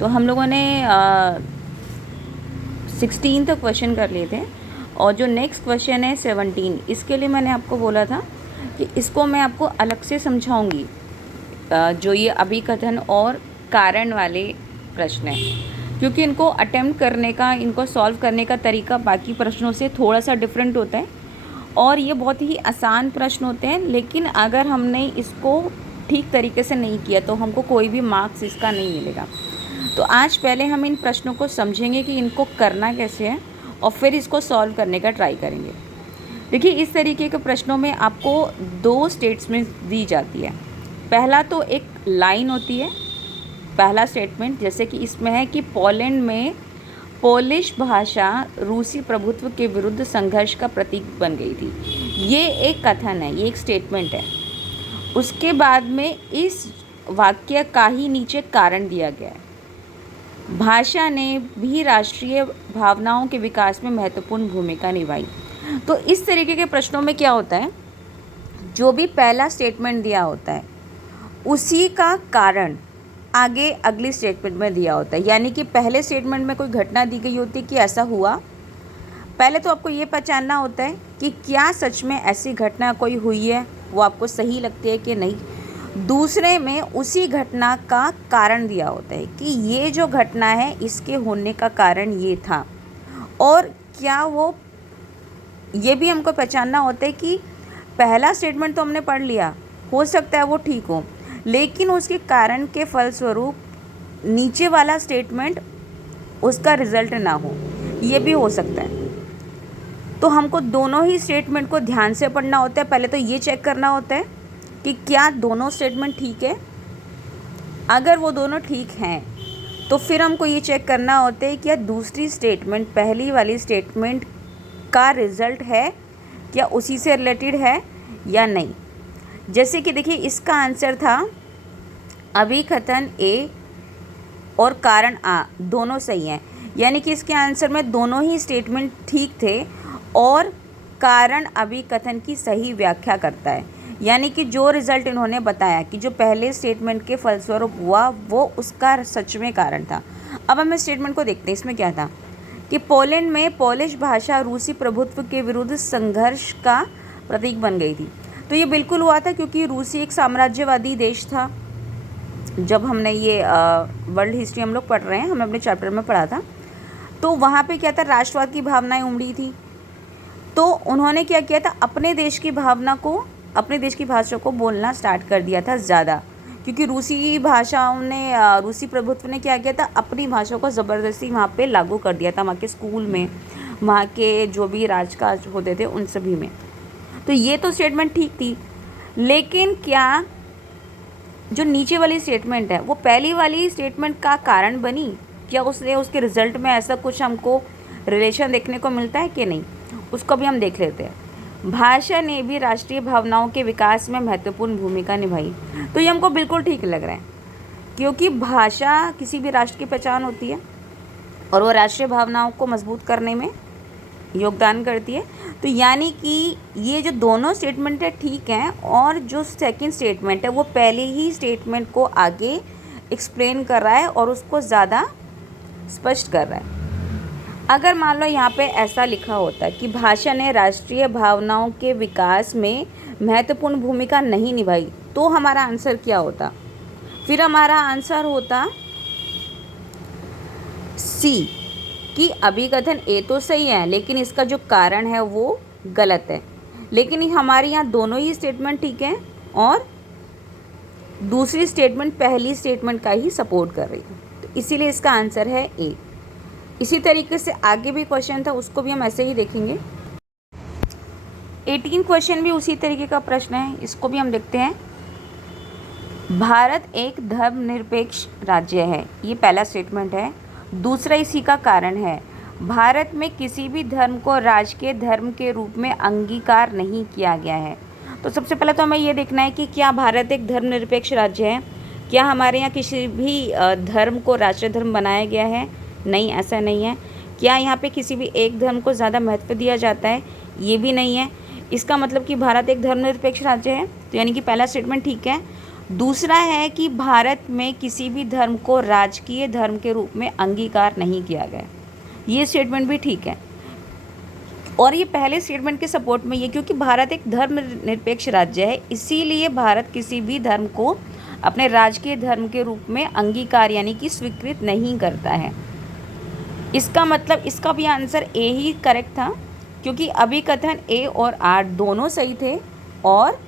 तो हम लोगों ने 16 तक क्वेश्चन कर लिए थे, और जो नेक्स्ट क्वेश्चन है 17, इसके लिए मैंने आपको बोला था कि इसको मैं आपको अलग से समझाऊंगी। जो ये अभिकथन और कारण वाले प्रश्न हैं, क्योंकि इनको अटेम्प्ट करने का, इनको सॉल्व करने का तरीका बाकी प्रश्नों से थोड़ा सा डिफरेंट होता है, और ये बहुत ही आसान प्रश्न होते हैं। लेकिन अगर हमने इसको ठीक तरीके से नहीं किया तो हमको कोई भी मार्क्स इसका नहीं मिलेगा। तो आज पहले हम इन प्रश्नों को समझेंगे कि इनको करना कैसे है, और फिर इसको सॉल्व करने का ट्राई करेंगे। देखिए, इस तरीके के प्रश्नों में आपको 2 स्टेटमेंट्स दी जाती है। पहला तो एक लाइन होती है, पहला स्टेटमेंट, जैसे कि इसमें है कि पोलैंड में पोलिश भाषा रूसी प्रभुत्व के विरुद्ध संघर्ष का प्रतीक बन गई थी। ये एक कथन है, ये एक स्टेटमेंट है। उसके बाद में इस वाक्य का ही नीचे कारण दिया गया है। भाषा ने भी राष्ट्रीय भावनाओं के विकास में महत्वपूर्ण भूमिका निभाई। तो इस तरीके के प्रश्नों में क्या होता है, जो भी पहला स्टेटमेंट दिया होता है उसी का कारण आगे अगली स्टेटमेंट में दिया होता है। यानी कि पहले स्टेटमेंट में कोई घटना दी गई होती है कि ऐसा हुआ, पहले तो आपको ये पहचानना होता है कि क्या सच में ऐसी घटना कोई हुई है, वो आपको सही लगती है कि नहीं। दूसरे में उसी घटना का कारण दिया होता है कि ये जो घटना है इसके होने का कारण ये था, और क्या वो, ये भी हमको पहचानना होता है कि पहला स्टेटमेंट तो हमने पढ़ लिया, हो सकता है वो ठीक हो, लेकिन उसके कारण के फलस्वरूप नीचे वाला स्टेटमेंट उसका रिजल्ट ना हो, ये भी हो सकता है। तो हमको दोनों ही स्टेटमेंट को ध्यान से पढ़ना होता है। पहले तो ये चेक करना होता है कि क्या दोनों स्टेटमेंट ठीक है। अगर वो दोनों ठीक हैं तो फिर हमको ये चेक करना होता है कि दूसरी स्टेटमेंट पहली वाली स्टेटमेंट का रिज़ल्ट है, क्या उसी से रिलेटेड है या नहीं। जैसे कि देखिए, इसका आंसर था अभिकथन ए और कारण आ दोनों सही हैं, यानी कि इसके आंसर में दोनों ही स्टेटमेंट ठीक थे, और कारण अभिकथन की सही व्याख्या करता है। यानी कि जो रिज़ल्ट इन्होंने बताया कि जो पहले स्टेटमेंट के फलस्वरूप हुआ वो उसका सच में कारण था। अब हम इस स्टेटमेंट को देखते हैं, इसमें क्या था कि पोलैंड में पोलिश भाषा रूसी प्रभुत्व के विरुद्ध संघर्ष का प्रतीक बन गई थी। तो ये बिल्कुल हुआ था, क्योंकि रूसी एक साम्राज्यवादी देश था। जब हमने ये वर्ल्ड हिस्ट्री हम लोग पढ़ रहे हैं, हमने अपने चैप्टर में पढ़ा था, तो वहाँ पे क्या था, राष्ट्रवाद की भावनाएं उमड़ी थी। तो उन्होंने क्या किया था, अपने देश की भावना को, अपने देश की भाषा को बोलना स्टार्ट कर दिया था ज़्यादा, क्योंकि रूसी भाषाओं ने, रूसी प्रभुत्व ने क्या किया था, अपनी भाषा को ज़बरदस्ती वहाँ पे लागू कर दिया था, वहाँ के स्कूल में, वहाँ के जो भी राजकाज होते थे उन सभी में। तो ये तो स्टेटमेंट ठीक थी, लेकिन क्या जो नीचे वाली स्टेटमेंट है वो पहली वाली स्टेटमेंट का कारण बनी, क्या उसने, उसके रिज़ल्ट में ऐसा कुछ हमको रिलेशन देखने को मिलता है कि नहीं, उसको भी हम देख लेते हैं। भाषा ने भी राष्ट्रीय भावनाओं के विकास में महत्वपूर्ण भूमिका निभाई। तो ये हमको बिल्कुल ठीक लग रहा है, क्योंकि भाषा किसी भी राष्ट्र की पहचान होती है और वो राष्ट्रीय भावनाओं को मजबूत करने में योगदान करती है। तो यानी कि ये जो दोनों स्टेटमेंट है ठीक हैं, और जो सेकंड स्टेटमेंट है वो पहले ही स्टेटमेंट को आगे एक्सप्लेन कर रहा है और उसको ज़्यादा स्पष्ट कर रहा है। अगर मान लो यहाँ पे ऐसा लिखा होता कि भाषा ने राष्ट्रीय भावनाओं के विकास में महत्वपूर्ण भूमिका नहीं निभाई, तो हमारा आंसर क्या होता, फिर हमारा आंसर होता सी, कि अभिकथन ए तो सही है लेकिन इसका जो कारण है वो गलत है। लेकिन हमारे यहाँ दोनों ही स्टेटमेंट ठीक हैं, और दूसरी स्टेटमेंट पहली स्टेटमेंट का ही सपोर्ट कर रही है, तो इसीलिए इसका आंसर है ए। इसी तरीके से आगे भी क्वेश्चन था, उसको भी हम ऐसे ही देखेंगे। 18 क्वेश्चन भी उसी तरीके का प्रश्न है, इसको भी हम देखते हैं। भारत एक धर्मनिरपेक्ष राज्य है, ये पहला स्टेटमेंट है। दूसरा इसी का कारण है, भारत में किसी भी धर्म को राजकीय धर्म के रूप में अंगीकार नहीं किया गया है। तो सबसे पहले तो हमें ये देखना है कि क्या भारत एक धर्मनिरपेक्ष राज्य है, क्या हमारे यहाँ किसी भी धर्म को राष्ट्रीय धर्म बनाया गया है, नहीं, ऐसा नहीं है। क्या यहाँ पे किसी भी एक धर्म को ज़्यादा महत्व दिया जाता है, ये भी नहीं है। इसका मतलब कि भारत एक धर्मनिरपेक्ष राज्य है, तो यानी कि पहला स्टेटमेंट ठीक है। दूसरा है कि भारत में किसी भी धर्म को राजकीय धर्म के रूप में अंगीकार नहीं किया गया। ये स्टेटमेंट भी ठीक है, और ये पहले स्टेटमेंट के सपोर्ट में ये, क्योंकि भारत एक धर्मनिरपेक्ष राज्य है, इसीलिए भारत किसी भी धर्म को अपने राजकीय धर्म के रूप में अंगीकार यानी कि स्वीकृत नहीं करता है। इसका मतलब इसका भी आंसर ए ही करेक्ट था, क्योंकि अभिकथन ए और आर दोनों सही थे और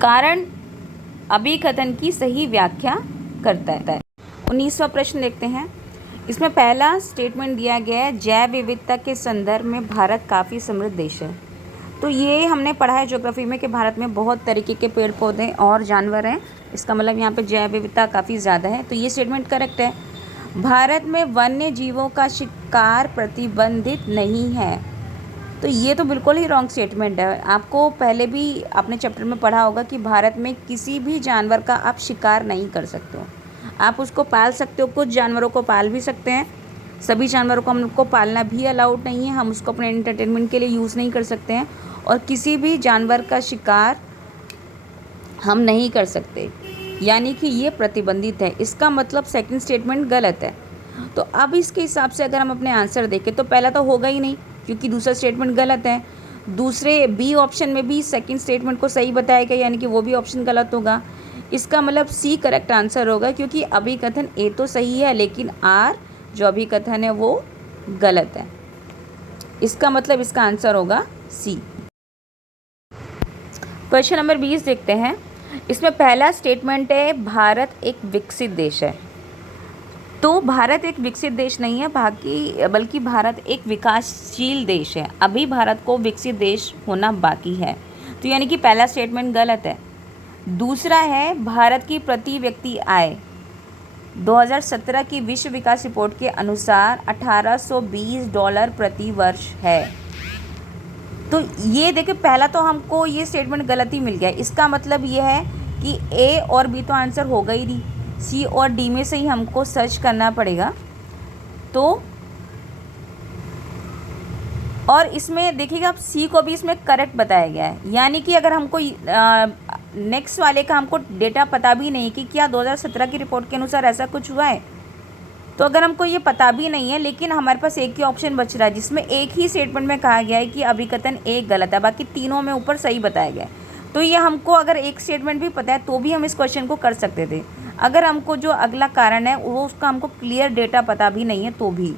कारण अभिकथन की सही व्याख्या करता है। 19वां प्रश्न देखते हैं। इसमें पहला स्टेटमेंट दिया गया है, जैव विविधता के संदर्भ में भारत काफ़ी समृद्ध देश है। तो ये हमने पढ़ा है ज्योग्राफी में कि भारत में बहुत तरीके के पेड़ पौधे और जानवर हैं। इसका मतलब यहाँ पे जैव विविधता काफ़ी ज़्यादा है, तो ये स्टेटमेंट करेक्ट है। भारत में वन्य जीवों का शिकार प्रतिबंधित नहीं है, तो ये तो बिल्कुल ही रॉन्ग स्टेटमेंट है। आपको पहले भी आपने चैप्टर में पढ़ा होगा कि भारत में किसी भी जानवर का आप शिकार नहीं कर सकते हो। आप उसको पाल सकते हो, कुछ जानवरों को पाल भी सकते हैं, सभी जानवरों को हमको पालना भी अलाउड नहीं है, हम उसको अपने एंटरटेनमेंट के लिए यूज़ नहीं कर सकते हैं, और किसी भी जानवर का शिकार हम नहीं कर सकते, यानी कि ये प्रतिबंधित है। इसका मतलब सेकंड स्टेटमेंट गलत है। तो अब इसके हिसाब से अगर हम अपने आंसर देखें तो पहला तो होगा ही नहीं, क्योंकि दूसरा स्टेटमेंट गलत है। दूसरे बी ऑप्शन में भी सेकंड स्टेटमेंट को सही बताया गया, यानी कि वो भी ऑप्शन गलत होगा। इसका मतलब सी करेक्ट आंसर होगा, क्योंकि अभिकथन ए तो सही है लेकिन आर जो अभिकथन है वो गलत है। इसका मतलब इसका आंसर होगा सी। क्वेश्चन नंबर 20 देखते हैं। इसमें पहला स्टेटमेंट है, भारत एक विकसित देश है। तो भारत एक विकसित देश नहीं है, बल्कि भारत एक विकासशील देश है। अभी भारत को विकसित देश होना बाकी है, तो यानी कि पहला स्टेटमेंट गलत है। दूसरा है, भारत की प्रति व्यक्ति आय 2017 की विश्व विकास रिपोर्ट के अनुसार $1820 प्रति वर्ष है। तो ये देखिए, पहला तो हमको ये स्टेटमेंट गलत ही मिल गया। इसका मतलब ये है कि ए और बी तो आंसर होगा ही नहीं, सी और डी में से ही हमको सर्च करना पड़ेगा। तो और इसमें देखिएगा, आप सी को भी इसमें करेक्ट बताया गया है, यानी कि अगर हमको नेक्स्ट वाले का हमको डेटा पता भी नहीं कि क्या 2017 की रिपोर्ट के अनुसार ऐसा कुछ हुआ है, तो अगर हमको ये पता भी नहीं है लेकिन हमारे पास एक ही ऑप्शन बच रहा है जिसमें एक ही स्टेटमेंट में कहा गया है कि अभिकथन एक गलत है, बाकी तीनों में ऊपर सही बताया गया है, तो ये हमको अगर एक स्टेटमेंट भी पता है तो भी हम इस क्वेश्चन को कर सकते थे। अगर हमको जो अगला कारण है वो उसका हमको क्लियर डेटा पता भी नहीं है तो भी,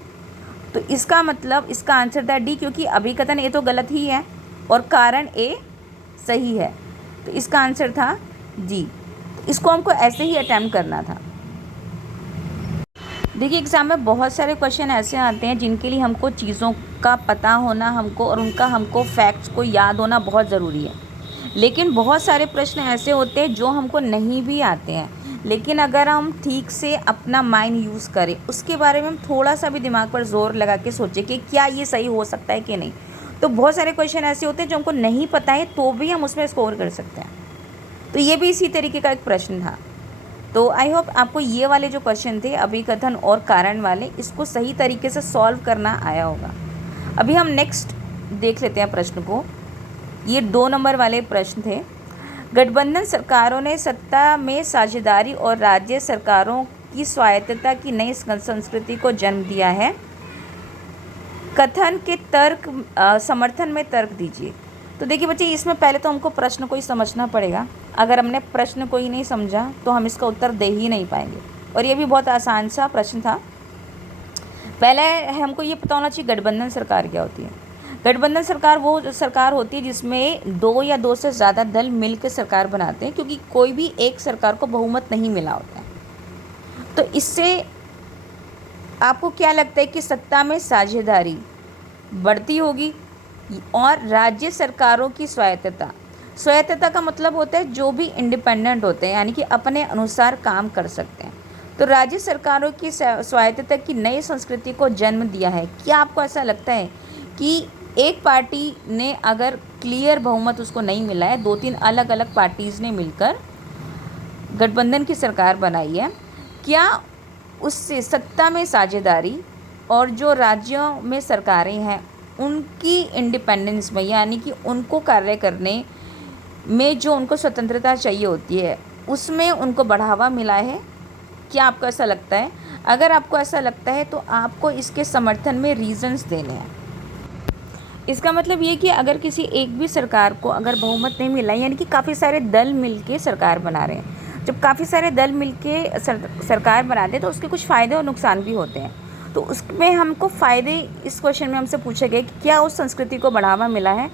तो इसका मतलब इसका आंसर था डी, क्योंकि अभिकथन ए तो गलत ही है और कारण ए सही है, तो इसका आंसर था जी। इसको हमको ऐसे ही अटैम्प्ट करना था। देखिए, एग्ज़ाम में बहुत सारे क्वेश्चन ऐसे आते हैं जिनके लिए हमको चीज़ों का पता होना हमको और उनका हमको फैक्ट्स को याद होना बहुत ज़रूरी है, लेकिन बहुत सारे प्रश्न ऐसे होते हैं जो हमको नहीं भी आते हैं, लेकिन अगर हम ठीक से अपना माइंड यूज़ करें, उसके बारे में हम थोड़ा सा भी दिमाग पर जोर लगा के सोचें कि क्या ये सही हो सकता है कि नहीं, तो बहुत सारे क्वेश्चन ऐसे होते हैं जो हमको नहीं पता है तो भी हम उसमें स्कोर कर सकते हैं। तो ये भी इसी तरीके का एक प्रश्न था। तो आई होप आपको ये वाले जो क्वेश्चन थे अभिकथन और कारण वाले, इसको सही तरीके से सॉल्व करना आया होगा। अभी हम नेक्स्ट देख लेते हैं प्रश्न को। ये 2 नंबर वाले प्रश्न थे। गठबंधन सरकारों ने सत्ता में साझेदारी और राज्य सरकारों की स्वायत्तता की नई संस्कृति को जन्म दिया है। कथन के समर्थन में तर्क दीजिए। तो देखिए बच्चे, इसमें पहले तो हमको प्रश्न को ही समझना पड़ेगा। अगर हमने प्रश्न को ही नहीं समझा तो हम इसका उत्तर दे ही नहीं पाएंगे, और ये भी बहुत आसान सा प्रश्न था। पहले हमको ये पता होना चाहिए गठबंधन सरकार क्या होती है। गठबंधन सरकार वो सरकार होती है जिसमें 2 या 2 से ज़्यादा दल मिलकर सरकार बनाते हैं, क्योंकि कोई भी एक सरकार को बहुमत नहीं मिला होता है। तो इससे आपको क्या लगता है कि सत्ता में साझेदारी बढ़ती होगी और राज्य सरकारों की स्वायत्तता का मतलब होता है जो भी इंडिपेंडेंट होते हैं, यानी कि अपने अनुसार काम कर सकते हैं। तो राज्य सरकारों की स्वायत्तता की नई संस्कृति को जन्म दिया है। क्या आपको ऐसा लगता है कि एक पार्टी ने अगर क्लियर बहुमत उसको नहीं मिला है, 2-3 अलग अलग पार्टीज़ ने मिलकर गठबंधन की सरकार बनाई है, क्या उससे सत्ता में साझेदारी और जो राज्यों में सरकारें हैं उनकी इंडिपेंडेंस में, यानी कि उनको कार्य करने में जो उनको स्वतंत्रता चाहिए होती है उसमें उनको बढ़ावा मिला है? क्या आपको ऐसा लगता है? अगर आपको ऐसा लगता है तो आपको इसके समर्थन में रीज़न्स देने हैं। इसका मतलब ये कि अगर किसी एक भी सरकार को अगर बहुमत नहीं मिला, यानी कि काफ़ी सारे दल मिलके सरकार बना रहे हैं, जब काफ़ी सारे दल मिलके सरकार बनाते हैं तो उसके कुछ फ़ायदे और नुकसान भी होते हैं। तो उसमें हमको फ़ायदे, इस क्वेश्चन में हमसे पूछा गया कि क्या उस संस्कृति को बढ़ावा मिला है।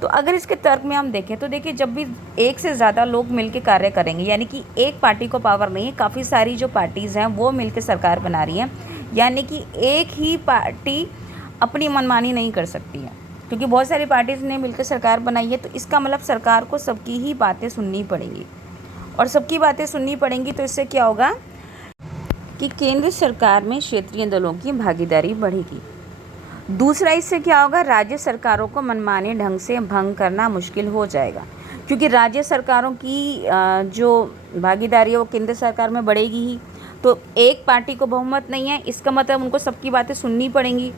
तो अगर इसके तर्क में हम देखें तो देखिए, जब भी एक से ज़्यादा लोग मिलकर कार्य करेंगे, यानी कि एक पार्टी को पावर नहीं है, काफ़ी सारी जो पार्टीज़ हैं वो मिलकर सरकार बना रही हैं, यानी कि एक ही पार्टी अपनी मनमानी नहीं कर सकती है, क्योंकि बहुत सारी पार्टीज़ ने मिलकर सरकार बनाई है। तो इसका मतलब सरकार को सबकी ही बातें सुननी पड़ेंगी, और सबकी बातें सुननी पड़ेंगी तो इससे क्या होगा कि केंद्र सरकार में क्षेत्रीय दलों की भागीदारी बढ़ेगी। दूसरा, इससे क्या होगा, राज्य सरकारों को मनमाने ढंग से भंग करना मुश्किल हो जाएगा, क्योंकि राज्य सरकारों की जो भागीदारी है वो केंद्र सरकार में बढ़ेगी ही। तो एक पार्टी को बहुमत नहीं है, इसका मतलब उनको सबकी बातें सुननी पड़ेंगी।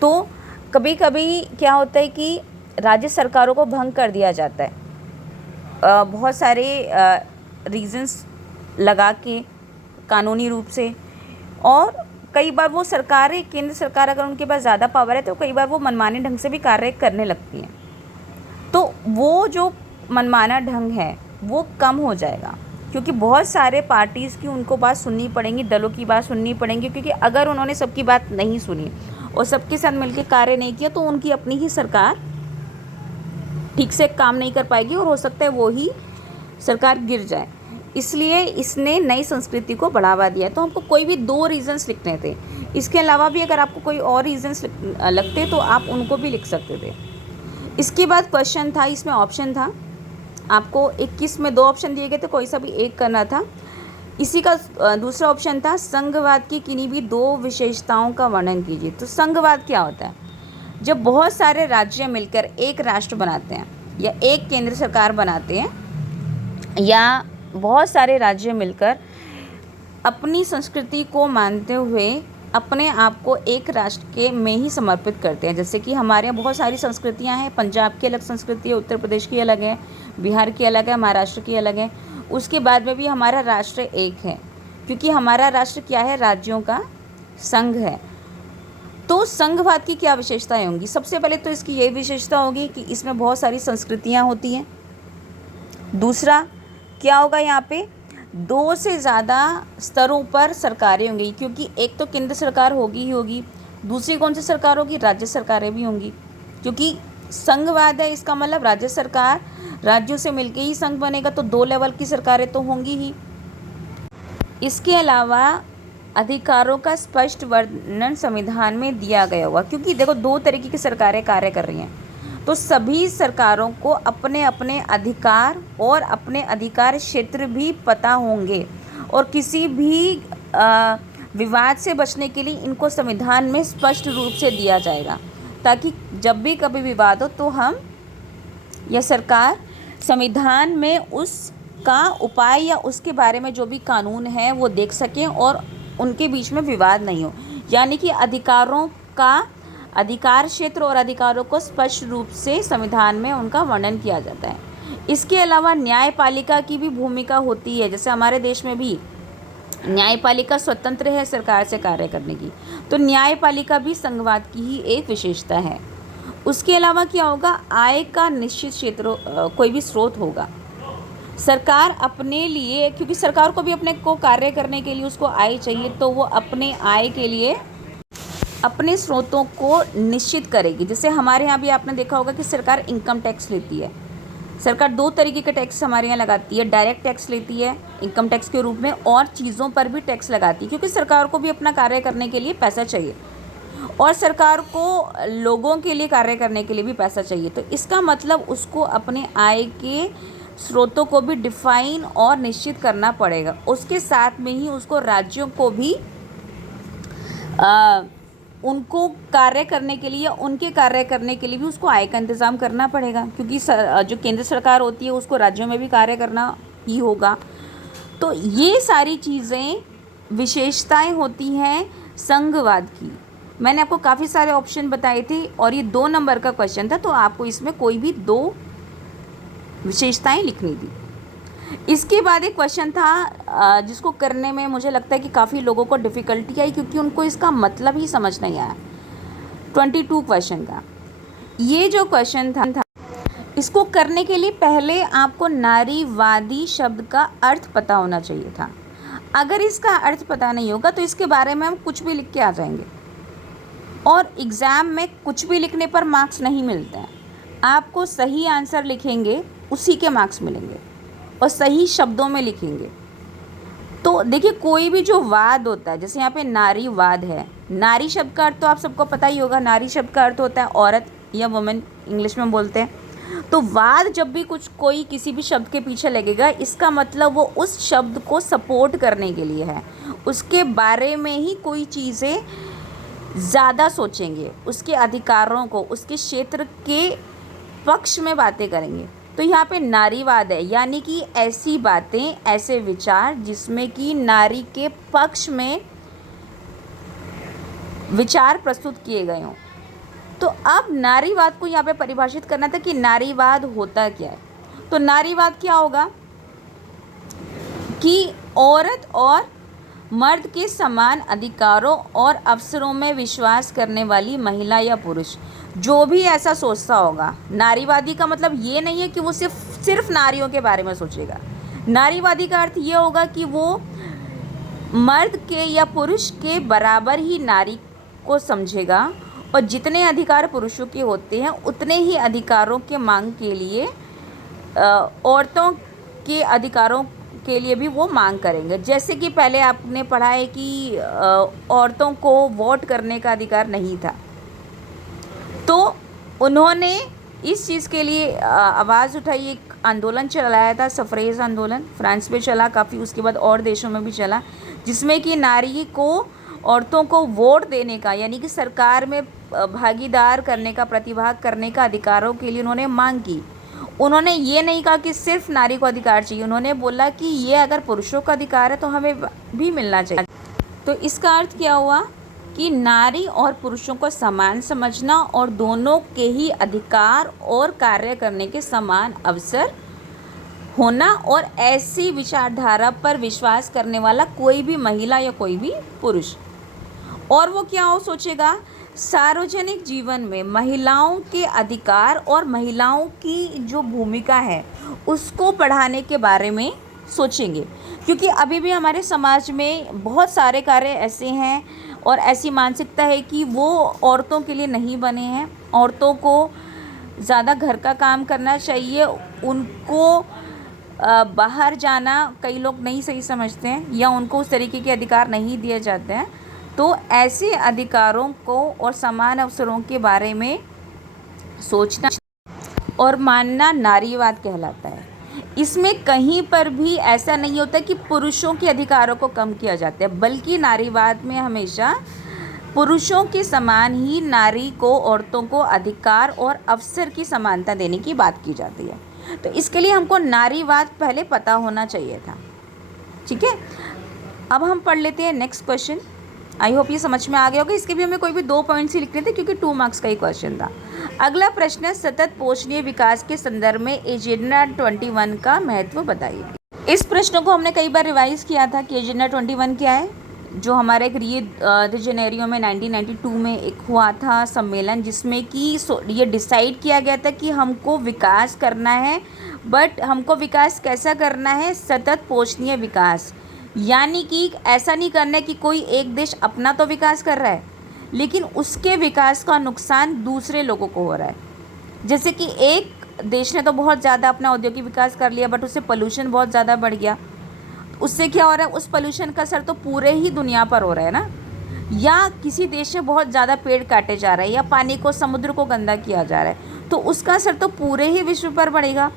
तो कभी कभी क्या होता है कि राज्य सरकारों को भंग कर दिया जाता है बहुत सारे रीजंस लगा के, कानूनी रूप से, और कई बार वो सरकारें, केंद्र सरकार अगर उनके पास ज़्यादा पावर है तो कई बार वो मनमाने ढंग से भी कार्य करने लगती हैं। तो वो जो मनमाना ढंग है वो कम हो जाएगा, क्योंकि बहुत सारे पार्टीज़ की उनको बात सुननी पड़ेंगी, दलों की बात सुननी पड़ेंगी, क्योंकि अगर उन्होंने सबकी बात नहीं सुनी और सबके साथ मिलकर कार्य नहीं किया तो उनकी अपनी ही सरकार ठीक से काम नहीं कर पाएगी और हो सकता है वो ही सरकार गिर जाए। इसलिए इसने नई संस्कृति को बढ़ावा दिया। तो हमको कोई भी 2 रीज़न्स लिखने थे। इसके अलावा भी अगर आपको कोई और रीज़न्स लगते तो आप उनको भी लिख सकते थे। इसके बाद क्वेश्चन था, इसमें ऑप्शन था, आपको 21 में 2 ऑप्शन दिए गए थे, कोई सा भी एक करना था। इसी का दूसरा ऑप्शन था, संघवाद की किन्हीं भी 2 विशेषताओं का वर्णन कीजिए। तो संघवाद क्या होता है? जब बहुत सारे राज्य मिलकर एक राष्ट्र बनाते हैं या एक केंद्र सरकार बनाते हैं, या बहुत सारे राज्य मिलकर अपनी संस्कृति को मानते हुए अपने आप को एक राष्ट्र के में ही समर्पित करते हैं। जैसे कि हमारे यहाँ बहुत सारी संस्कृतियाँ हैं, पंजाब की अलग संस्कृति है, उत्तर प्रदेश की अलग है, बिहार की अलग है, महाराष्ट्र की अलग है। उसके बाद में भी हमारा राष्ट्र एक है, क्योंकि हमारा राष्ट्र क्या है, राज्यों का संघ है। तो संघवाद की क्या विशेषताएं होंगी? सबसे पहले तो इसकी यही विशेषता होगी कि इसमें बहुत सारी संस्कृतियाँ होती हैं। दूसरा क्या होगा, यहाँ पे 2 से ज़्यादा स्तरों पर सरकारें होंगी, क्योंकि एक तो केंद्र सरकार होगी ही होगी, दूसरी कौन सी सरकार होगी, राज्य सरकारें भी होंगी, क्योंकि संघवाद है, इसका मतलब राज्य सरकार राज्यों से मिलके ही संघ बनेगा, तो 2 लेवल की सरकारें तो होंगी ही। इसके अलावा अधिकारों का स्पष्ट वर्णन संविधान में दिया गया होगा, क्योंकि देखो 2 तरीके की सरकारें कार्य कर रही हैं, तो सभी सरकारों को अपने अपने अधिकार और अपने अधिकार क्षेत्र भी पता होंगे, और किसी भी विवाद से बचने के लिए इनको संविधान में स्पष्ट रूप से दिया जाएगा, ताकि जब भी कभी विवाद हो तो हम या सरकार संविधान में उसका उपाय या उसके बारे में जो भी कानून है वो देख सकें और उनके बीच में विवाद नहीं हो। यानी कि अधिकारों का, अधिकार क्षेत्र और अधिकारों को स्पष्ट रूप से संविधान में उनका वर्णन किया जाता है। इसके अलावा न्यायपालिका की भी भूमिका होती है, जैसे हमारे देश में भी न्यायपालिका स्वतंत्र है सरकार से कार्य करने की, तो न्यायपालिका भी संघवाद की ही एक विशेषता है। उसके अलावा क्या होगा, आय का निश्चित क्षेत्र कोई भी स्रोत होगा। सरकार अपने लिए, क्योंकि सरकार को भी अपने को कार्य करने के लिए उसको आय चाहिए, तो वो अपने आय के लिए अपने स्रोतों को निश्चित करेगी। जैसे हमारे यहाँ भी आपने देखा होगा कि सरकार इनकम टैक्स लेती है। सरकार 2 तरीके के टैक्स हमारे यहाँ लगाती है, डायरेक्ट टैक्स लेती है इनकम टैक्स के रूप में, और चीज़ों पर भी टैक्स लगाती है, क्योंकि सरकार को भी अपना कार्य करने के लिए पैसा चाहिए और सरकार को लोगों के लिए कार्य करने के लिए भी पैसा चाहिए। तो इसका मतलब उसको अपने आय के स्रोतों को भी डिफाइन और निश्चित करना पड़ेगा। उसके साथ में ही उसको राज्यों को भी उनको कार्य करने के लिए, उनके कार्य करने के लिए भी उसको आय का इंतज़ाम करना पड़ेगा, क्योंकि जो केंद्र सरकार होती है उसको राज्यों में भी कार्य करना ही होगा। तो ये सारी चीज़ें विशेषताएं होती हैं संघवाद की। मैंने आपको काफ़ी सारे ऑप्शन बताए थे और ये 2 नंबर का क्वेश्चन था, तो आपको इसमें कोई भी 2 विशेषताएं लिखनी थी। इसके बाद एक क्वेश्चन था जिसको करने में मुझे लगता है कि काफ़ी लोगों को डिफ़िकल्टी आई, क्योंकि उनको इसका मतलब ही समझ नहीं आया। 22 क्वेश्चन का ये जो क्वेश्चन था, इसको करने के लिए पहले आपको नारीवादी शब्द का अर्थ पता होना चाहिए था। अगर इसका अर्थ पता नहीं होगा तो इसके बारे में हम कुछ भी लिख के आ जाएंगे, और एग्ज़ाम में कुछ भी लिखने पर मार्क्स नहीं मिलते हैं। आपको सही आंसर लिखेंगे उसी के मार्क्स मिलेंगे, और सही शब्दों में लिखेंगे। तो देखिए, कोई भी जो वाद होता है, जैसे यहाँ पे नारीवाद है, नारी शब्द का अर्थ तो आप सबको पता ही होगा। नारी शब्द का अर्थ होता है औरत या वुमेन, इंग्लिश में बोलते हैं। तो वाद जब भी कोई किसी भी शब्द के पीछे लगेगा, इसका मतलब वो उस शब्द को सपोर्ट करने के लिए है, उसके बारे में ही कोई चीज़ें ज़्यादा सोचेंगे, उसके अधिकारों को, उसके क्षेत्र के पक्ष में बातें करेंगे। तो यहाँ पे नारीवाद है, यानी कि ऐसी बातें, ऐसे विचार जिसमें कि नारी के पक्ष में विचार प्रस्तुत किए गए हों। तो अब नारीवाद को यहाँ पे परिभाषित करना था कि नारीवाद होता क्या है। तो नारीवाद क्या होगा कि औरत और मर्द के समान अधिकारों और अवसरों में विश्वास करने वाली महिला या पुरुष, जो भी ऐसा सोचता होगा। नारीवादी का मतलब ये नहीं है कि वो सिर्फ नारियों के बारे में सोचेगा। नारीवादी का अर्थ ये होगा कि वो मर्द के या पुरुष के बराबर ही नारी को समझेगा, और जितने अधिकार पुरुषों के होते हैं उतने ही अधिकारों के मांग के लिए औरतों के अधिकारों के लिए भी वो मांग करेंगे। जैसे कि पहले आपने पढ़ा है कि औरतों को वोट करने का अधिकार नहीं था, तो उन्होंने इस चीज़ के लिए आवाज़ उठाई, एक आंदोलन चलाया था, सफ़रेज आंदोलन। फ्रांस में चला काफ़ी, उसके बाद और देशों में भी चला, जिसमें कि नारी को, औरतों को वोट देने का, यानी कि सरकार में भागीदार करने का, प्रतिभाग करने का अधिकारों के लिए उन्होंने मांग की। उन्होंने ये नहीं कहा कि सिर्फ नारी को अधिकार चाहिए, उन्होंने बोला कि ये अगर पुरुषों का अधिकार है तो हमें भी मिलना चाहिए। तो इसका अर्थ क्या हुआ कि नारी और पुरुषों को समान समझना, और दोनों के ही अधिकार और कार्य करने के समान अवसर होना, और ऐसी विचारधारा पर विश्वास करने वाला कोई भी महिला या कोई भी पुरुष। और वो क्या हो सोचेगा, सार्वजनिक जीवन में महिलाओं के अधिकार और महिलाओं की जो भूमिका है उसको बढ़ाने के बारे में सोचेंगे। क्योंकि अभी भी हमारे समाज में बहुत सारे कार्य ऐसे हैं और ऐसी मानसिकता है कि वो औरतों के लिए नहीं बने हैं। औरतों को ज़्यादा घर का काम करना चाहिए, उनको बाहर जाना कई लोग नहीं सही समझते हैं, या उनको उस तरीके के अधिकार नहीं दिए जाते हैं। तो ऐसे अधिकारों को और समान अवसरों के बारे में सोचना और मानना नारीवाद कहलाता है। इसमें कहीं पर भी ऐसा नहीं होता कि पुरुषों के अधिकारों को कम किया जाता है, बल्कि नारीवाद में हमेशा पुरुषों के समान ही नारी को, औरतों को अधिकार और अवसर की समानता देने की बात की जाती है। तो इसके लिए हमको नारीवाद पहले पता होना चाहिए था। ठीक है, अब हम पढ़ लेते हैं नेक्स्ट क्वेश्चन। आई होप ये समझ में आ गया होगा। इसके भी हमें कोई भी 2 पॉइंट्स ही लिखने थे, क्योंकि 2 मार्क्स का ही क्वेश्चन था। अगला प्रश्न, सतत पोषणीय विकास के संदर्भ में एजेंडा 21 का महत्व बताइए। इस प्रश्न को हमने कई बार रिवाइज किया था कि एजेंडा 21 क्या है, जो हमारे एक रियो द जेनेरियो में 1992 में एक हुआ था सम्मेलन, जिसमें कि ये डिसाइड किया गया था कि हमको विकास करना है, बट हमको विकास कैसा करना है, सतत पोषणीय विकास। यानी कि ऐसा नहीं करना है कि कोई एक देश अपना तो विकास कर रहा है लेकिन उसके विकास का नुकसान दूसरे लोगों को हो रहा है। जैसे कि एक देश ने तो बहुत ज़्यादा अपना औद्योगिक विकास कर लिया, बट उससे पोल्यूशन बहुत ज़्यादा बढ़ गया। उससे क्या हो रहा है, उस पोल्यूशन का असर तो पूरे ही दुनिया पर हो रहा है ना। या किसी देश में बहुत ज़्यादा पेड़ काटे जा रहे हैं, या पानी को, समुद्र को गंदा किया जा रहा है, तो उसका असर तो पूरे ही विश्व पर पड़ेगा।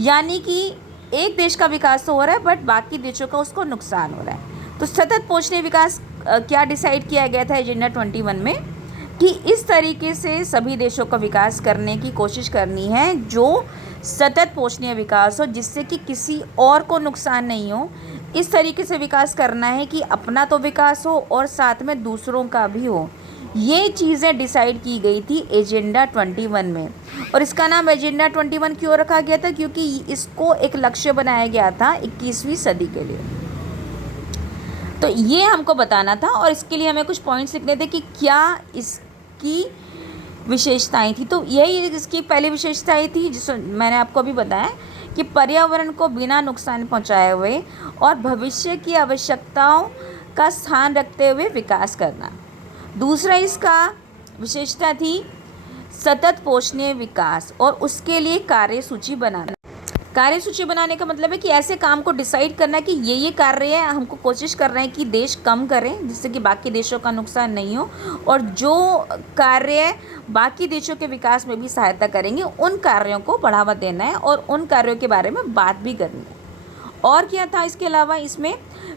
यानी कि एक देश का विकास तो हो रहा है, बट बाकी देशों का उसको नुकसान हो रहा है। तो सतत पोषणीय विकास क्या डिसाइड किया गया था एजेंडा 21 में, कि इस तरीके से सभी देशों का विकास करने की कोशिश करनी है जो सतत पोषणीय विकास हो, जिससे कि किसी और को नुकसान नहीं हो। इस तरीके से विकास करना है कि अपना तो विकास हो और साथ में दूसरों का भी हो। ये चीज़ें डिसाइड की गई थी एजेंडा 21 में। और इसका नाम एजेंडा 21 क्यों रखा गया था? क्योंकि इसको एक लक्ष्य बनाया गया था 21वीं सदी के लिए। तो ये हमको बताना था और इसके लिए हमें कुछ पॉइंट्स लिखने थे कि क्या इसकी विशेषताएं थी। तो यही इसकी पहली विशेषताएं थी जिसको मैंने आपको अभी बताया कि पर्यावरण को बिना नुकसान पहुंचाए हुए और भविष्य की आवश्यकताओं का स्थान रखते हुए विकास करना। दूसरा इसका विशेषता थी सतत पोषणीय विकास और उसके लिए कार्यसूची बनाना। कार्यसूची बनाने का मतलब है कि ऐसे काम को डिसाइड करना कि ये कार्य है, हमको कोशिश कर रहे हैं कि देश कम करें जिससे कि बाकी देशों का नुकसान नहीं हो, और जो कार्य बाकी देशों के विकास में भी सहायता करेंगे उन कार्यों को बढ़ावा देना है और उन कार्यों के बारे में बात भी करनी है। और क्या था इसके अलावा? इसमें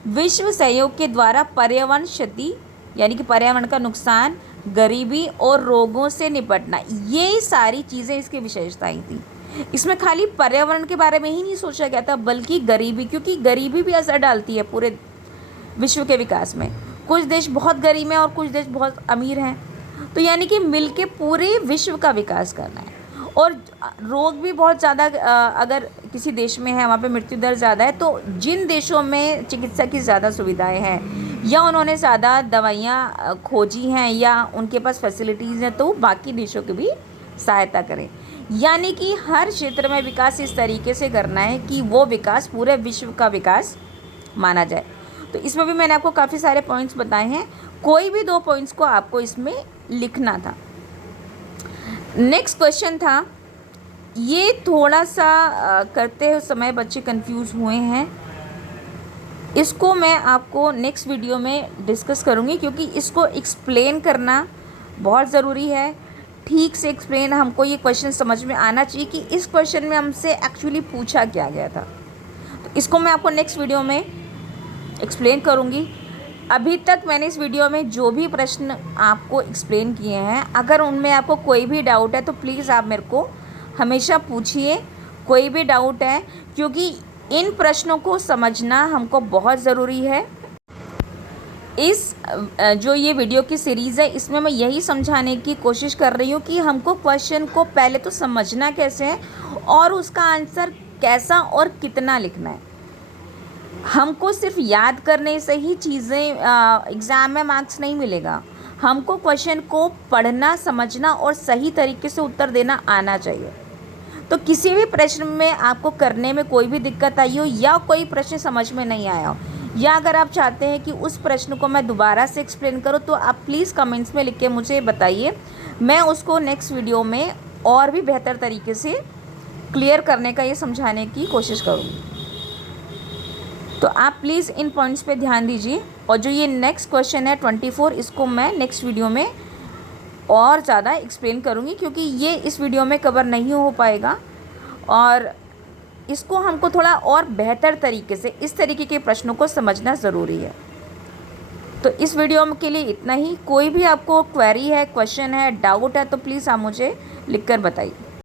विश्व सहयोग के द्वारा पर्यावरण क्षति यानी कि पर्यावरण का नुकसान, गरीबी और रोगों से निपटना, ये सारी चीज़ें इसकी विशेषताएं थी। इसमें खाली पर्यावरण के बारे में ही नहीं सोचा गया था बल्कि गरीबी, क्योंकि गरीबी भी असर डालती है पूरे विश्व के विकास में। कुछ देश बहुत गरीब हैं और कुछ देश बहुत अमीर हैं, तो यानी कि मिलके पूरे विश्व का विकास करना है। और रोग भी बहुत ज़्यादा अगर किसी देश में है वहाँ पे मृत्यु दर ज़्यादा है, तो जिन देशों में चिकित्सा की ज़्यादा सुविधाएं हैं या उन्होंने ज़्यादा दवाइयाँ खोजी हैं या उनके पास फैसिलिटीज़ हैं, तो बाकी देशों की भी सहायता करें। यानी कि हर क्षेत्र में विकास इस तरीके से करना है कि वो विकास पूरे विश्व का विकास माना जाए। तो इसमें भी मैंने आपको काफ़ी सारे पॉइंट्स बताए हैं, कोई भी 2 पॉइंट्स को आपको इसमें लिखना था। नेक्स्ट क्वेश्चन था, ये थोड़ा सा करते समय बच्चे कंफ्यूज हुए हैं, इसको मैं आपको नेक्स्ट वीडियो में डिस्कस करूँगी क्योंकि इसको एक्सप्लेन करना बहुत ज़रूरी है। ठीक से एक्सप्लेन, हमको ये क्वेश्चन समझ में आना चाहिए कि इस क्वेश्चन में हमसे एक्चुअली पूछा क्या गया था। तो इसको मैं आपको नेक्स्ट वीडियो में एक्सप्लेन करूँगी। अभी तक मैंने इस वीडियो में जो भी प्रश्न आपको एक्सप्लेन किए हैं, अगर उनमें आपको कोई भी डाउट है तो प्लीज़ आप मेरे को हमेशा पूछिए, कोई भी डाउट है, क्योंकि इन प्रश्नों को समझना हमको बहुत ज़रूरी है। इस जो ये वीडियो की सीरीज़ है इसमें मैं यही समझाने की कोशिश कर रही हूँ कि हमको क्वेश्चन को पहले तो समझना कैसे है और उसका आंसर कैसा और कितना लिखना है। हमको सिर्फ याद करने से ही चीज़ें एग्ज़ाम में मार्क्स नहीं मिलेगा, हमको क्वेश्चन को पढ़ना, समझना और सही तरीके से उत्तर देना आना चाहिए। तो किसी भी प्रश्न में आपको करने में कोई भी दिक्कत आई हो या कोई प्रश्न समझ में नहीं आया हो, या अगर आप चाहते हैं कि उस प्रश्न को मैं दोबारा से एक्सप्लेन करूं, तो आप प्लीज़ कमेंट्स में लिख के मुझे बताइए, मैं उसको नेक्स्ट वीडियो में और भी बेहतर तरीके से क्लियर करने का, ये समझाने की कोशिश करूँगी। तो आप प्लीज़ इन पॉइंट्स पे ध्यान दीजिए। और जो ये नेक्स्ट क्वेश्चन है 24, इसको मैं नेक्स्ट वीडियो में और ज़्यादा एक्सप्लेन करूँगी क्योंकि ये इस वीडियो में कवर नहीं हो पाएगा और इसको हमको थोड़ा और बेहतर तरीके से इस तरीके के प्रश्नों को समझना ज़रूरी है। तो इस वीडियो के लिए इतना ही। कोई भी आपको क्वेरी है, क्वेश्चन है, डाउट है तो प्लीज़ आप मुझे लिखकर बताइए।